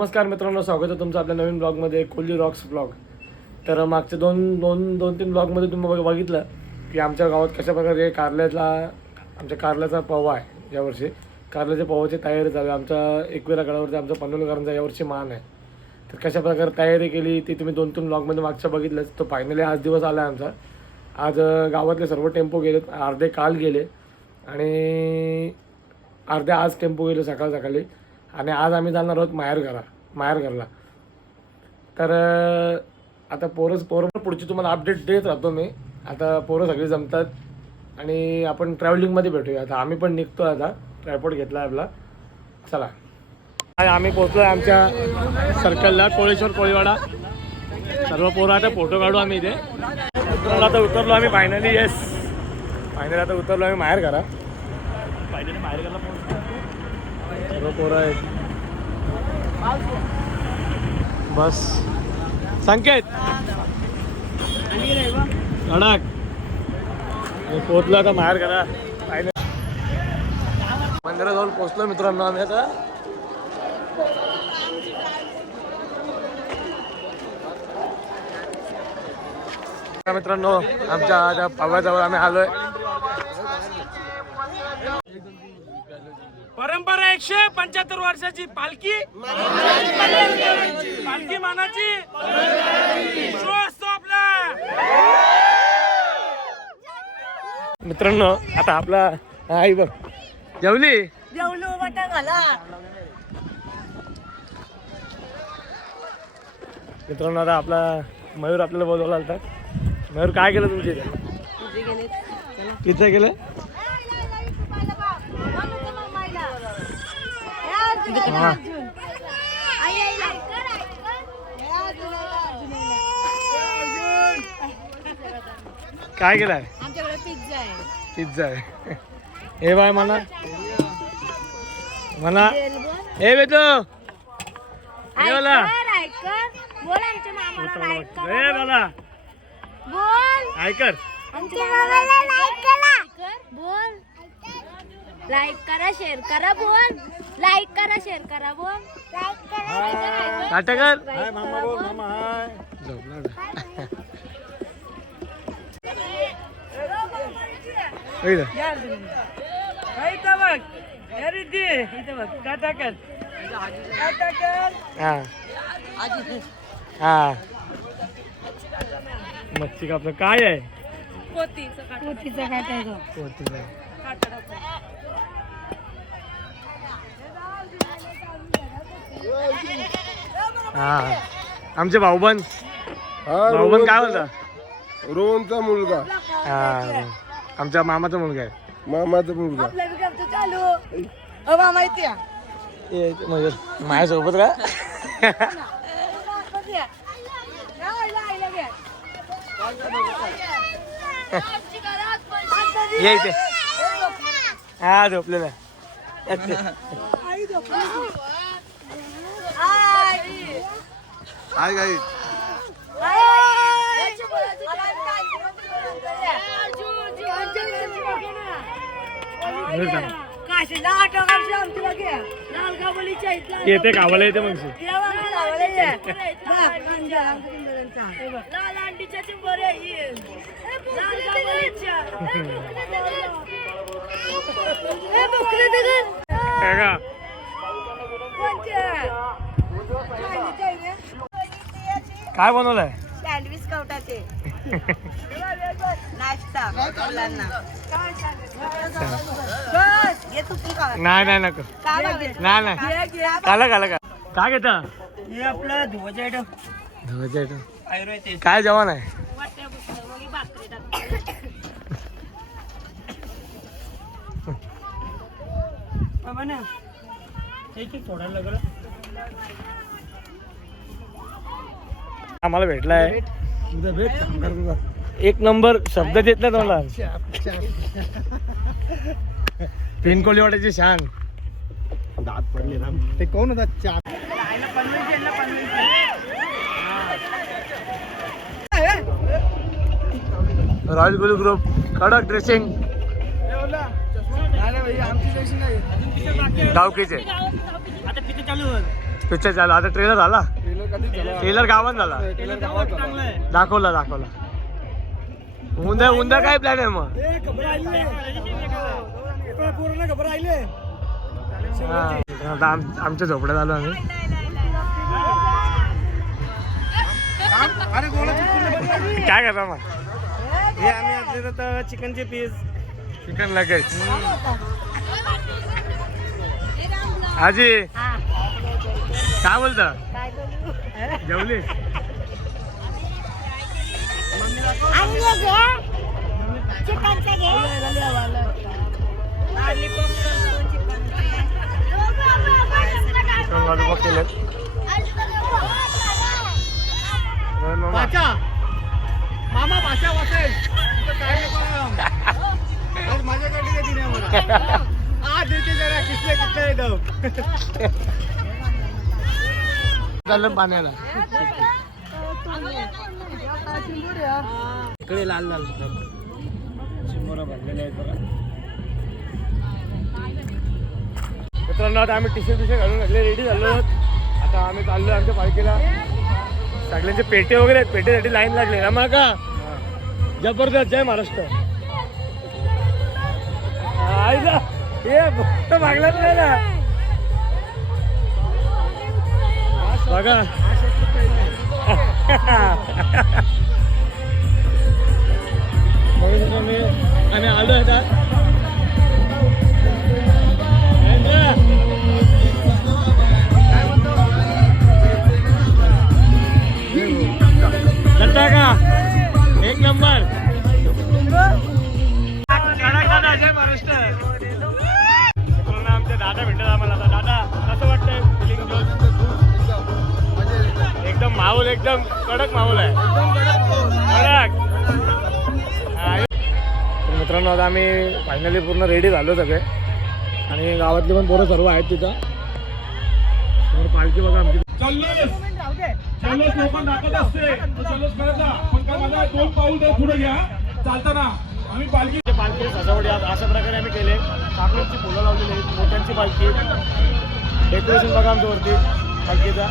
नमस्कार मित्रांनो स्वागत आहे तुमचं आपल्या नवीन ब्लॉगमध्ये कोल्ली रॉक्स ब्लॉग. तर मागच्या दोन दोन दोन तीन ब्लॉगमध्ये तुम्ही बघ- बघितलं की आमच्या गावात कशा प्रकारे कारल्याला आमच्या कारल्याचा पवा आहे यावर्षी. कारल्याच्या पवाची तयारी चालू आहे. आमच्या एकविरा गडावरती आमचा पनवेलकरांचा यावर्षी मान आहे. तर कशा प्रकारे तयारी केली ती तुम्ही दोन तीन ब्लॉगमध्ये मागच्या बघितलंच. तो फायनली आज दिवस आला आहे आमचा. आज गावातले सर्व टेम्पो गेले अर्धे काल गेले. आणि अर्धे आज टेम्पो गेले सकाळ सकाळी आणि आज आम्ही जाणार आहोत माहेरघरा माहेरघरला तर आता पोरं पोरं पुढची तुम्हाला अपडेट देत राहतो मी. आता पोरं सगळी जमतात. आणि आपण ट्रॅव्हलिंगमध्ये भेटूया. आता आम्ही पण निघतो आता. ट्रायपोर्ट घेतला आहे आपला. चला. आम्ही पोहोचलो आहे आमच्या सर्कलला कोळेश्वर कोळीवाडा. सर्व पोरं आता फोटो काढू आम्ही इथे. तर आता उतरलो आम्ही फायनली येस फायनली आता उतरलो आम्ही माहेर घरा फायनली माहेर घरला सर्व पोरं आहेत. बस. संकेत. कडक मी पोहोचलो आता बाहेर करा मंदिरात जाऊन पोचलो मित्रांनो आम्ही आता. मित्रांनो आमच्या त्या पव्याजवळ आम्ही आलोय. परंपरा एकशे पंच्याहत्तर वर्षाची पालखी. पालखी मानाची. शो असतो आपला मित्रांनो आता आपला आई बघ. जेवली? जेवलो वाटा घाला. मित्रांनो आता आपला मयूर आपल्याला बोलवला होता मयूर काय केलं तुमच्या इथे? किती केलं हा. काय केलाय? आमच्याकडे पिझ्झा आहे. पिझ्झा आहे. हे बाय मला. मला. हे हे मला. बोल आमच्या मामाला लाईक कर. हे मला. बोल. ऐकर आमच्या मामाला लाईक करा. बोल. लाईक करा शेअर करा बोल. लाईक करा शेअर करा बोल. लाईक करा नाटकर हाय मामा बोल मामा हाय. हा. हा. मच्छी कापलं. काय आहे? पोतीचा काटायचा पोतीचं. हा. आमचे भाऊबन भाऊबन काय बोलता रोहनचा मुलगा. हा आमच्या मामाचा मुलगा आहे. मामाचा मुलगा. चालू. अ मामा इथे या. ये, माझ्यासोबत का? ये इथे. हा झोपलेला काय काय काशीला आठवण काढशी आमची बघे. लाल काबुलीच्या इथला येते कावाला येते मग. तिला बघा लावलं ये. बघ, कंजा, आमच्या किंबऱ्यांचा. लाल अंडीच्या चिंबोऱ्या ये. लाल काबुलीच्या. ए, बोकडे दगड. काय का कोणच्या? चायनीज आहे रे. काय बनवलंय सँडविच कवटाचे नाश्ता मुलांना बस. नाही नाही नको काय. नाही नाही. काला काला का काय घेता हे आपलं तेल. काय जेवण आहे. बाबा ना फोडायला लागलं आम्हाला भेटलाय. एक नंबर शब्द देत नाही तुम्हाला. पिनकोलीवाड्याची शान. दात पडले ना ते कोण होता? चाप रॉयल गुरु ग्रुप कडक ड्रेसिंग आमची डावकीचे आता तिथे चालू पिक्चर चालू. आता ट्रेलर झाला. ट्रेलर गावात झाला. दाखवला दाखवला. उद्या उद्या काय प्लॅन आहे मग? हा, आता आमच्या झोपड्यात आलो आम्ही. काय करता मग? हे आम्ही आपले तर चिकनचे पीस. चिकन लगेच. आजी काय बोलता? जेवली चिकन लॉलीपॉप केले मामा भाषा वाचेल. काय आज माझ्याकडे काय दिल्या मला? आ देते जरा किसले किसले एकदम पाण्याला. इकडे लाल लाल. भरलेले आहेत बघा मित्रांनो आता आम्ही टी शर्ट घालून घातले रेडी झालो आता आम्ही चाललो आमच्या पालखीला सगळ्यांचे पेटे वगैरे आहेत. पेटेसाठी लाईन लागली ना मग का? जबरदस्त जय महाराष्ट्र. आईला हे फक्त मागलाच नाही ना? बघा. आम्ही आलो का? एक नंबर. महाराष्ट्र. एकदम कडक माहोल आहे. कडक. तर मित्रांनो आता आम्ही फायनली पूर्ण रेडी झालो सगळे. आणि गावातली पण पोरं सर्व आहेत तिथं. समोर पालखी बघा आमची. जल्लोष लोक टाकत असते तो जल्लोष करायचा पण काय माझा दोन पाऊल तर पुढे घ्या. चालताना. आम्ही पालखी पालखी सजावटी आज अशा प्रकारे आम्ही केले. काकडीची फुलं लावलेली आहेत. मोठ्यांची पालखी. डेकोरेशन बघा आमच्या वरती पालखीचा.